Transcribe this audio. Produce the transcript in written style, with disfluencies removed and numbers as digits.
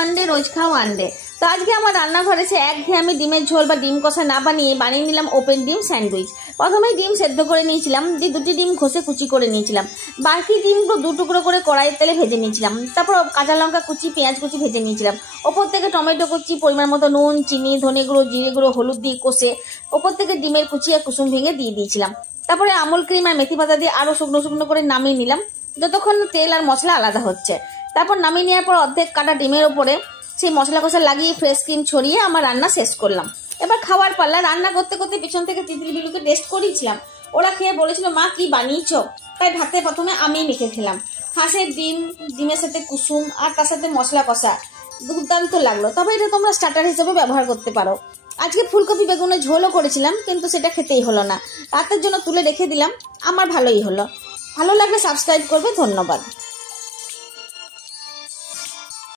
Monday, রোজ খাও আন্ডে। তো আজকে আমার রান্নাঘরে সে একঘেয়েমি ডিমের ঝোল বা ডিম কষা না বানিয়ে নিলাম ওপেন ডিম স্যান্ডউইচ। প্রথমেই ডিম সেদ্ধ করে নিয়েছিলাম, দিয়ে 2টি ডিম ঘষে কুচি করে নিয়েছিলাম। বাকি ডিমগুলো 2 টুকরো করে কড়াইয়ের তেলে ভেজে নিয়েছিলাম। তারপর কাঁচা লঙ্কা কুচি, পেঁয়াজ কুচি ভেজে নিয়েছিলাম। ওপর থেকে টমেটো কুচি, পরিমাণ মতো নুন, চিনি, ধনে গুঁড়ো, জিরে গুঁড়ো, হলুদ দিয়ে কষে ওপর থেকে ডিমের কুচি আর কুসুম ভেঙে দিয়ে দিয়েছিলাম। তারপরে আমুল ক্রিম আর মেথি পাতা দিয়ে আরো শুকনো শুকনো করে নামিয়ে নিলাম, যতক্ষণ তেল আর মশলা আলাদা হচ্ছে। তারপর নামিয়ে নেওয়ার পর অর্ধেক কাটা ডিমের ওপরে সেই মশলা কষা লাগিয়ে ফ্রেশ ক্রিম ছড়িয়ে আমার রান্না শেষ করলাম। এবার খাওয়ার পাল্লা। রান্না করতে করতে পিছন থেকে তিতলি বিলুকে টেস্ট করিয়েছিলাম। ওরা খেয়ে বলেছিল, মা কি বানিয়েছ? তাই ভাতে প্রথমে আমি মেখে খেলাম। হাঁসের ডিম, ডিমের সাথে কুসুম আর তার সাথে মশলা কষা দুর্দান্ত লাগলো। তবে এটা তোমরা স্টার্টার হিসেবে ব্যবহার করতে পারো। আজকে ফুলকপি বেগুনের ঝোলও করেছিলাম, কিন্তু সেটা খেতেই হলো না। রাতের জন্য তুলে রেখে দিলাম। আমার ভালোই হলো। ভালো লাগলে সাবস্ক্রাইব করবে। ধন্যবাদ।